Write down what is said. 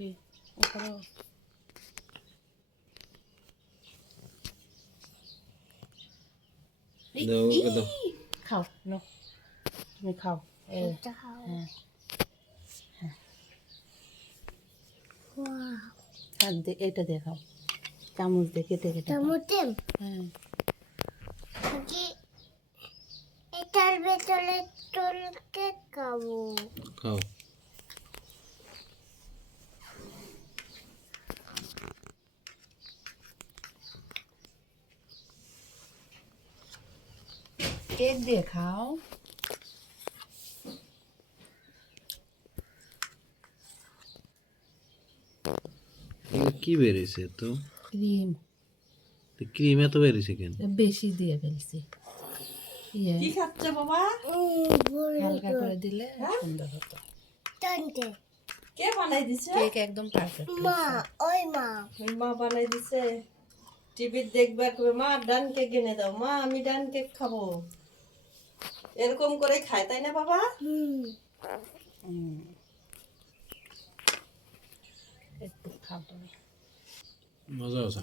কি ওখানে দাও ওকে দাও। খাও নো তুমি খাও এই এটা খাও হ্যাঁ ওয়াও হাত দিয়ে এটা দেখাও চামচ দিয়ে কেটে কেটে খাও। টমেটো হ্যাঁ কি এটার ভেতরে তুলকে খাবো খাও। কেক দিয়ে খাও এগুলো কি বেরিয়েছে তো? ক্রিম ক্রিম এত বেরিয়েছে কেন? বেশি দিয়ে ফেলছি ইয়ে কি খাচ্ছে বাবা? হালকা করে দিলে সুন্দর হতো টন্টে কে বানাই দিছে? কেক একদম পারফেক্ট মা ওই মা ওই মা বানাই দিছে। টিভি দেখবে কবে মা ডান কেক কিনে দাও, মা আমি ডান কেক খাবো। এরকম করে খায় তাই না বাবা? একটু খাও তুমি মজা আছে।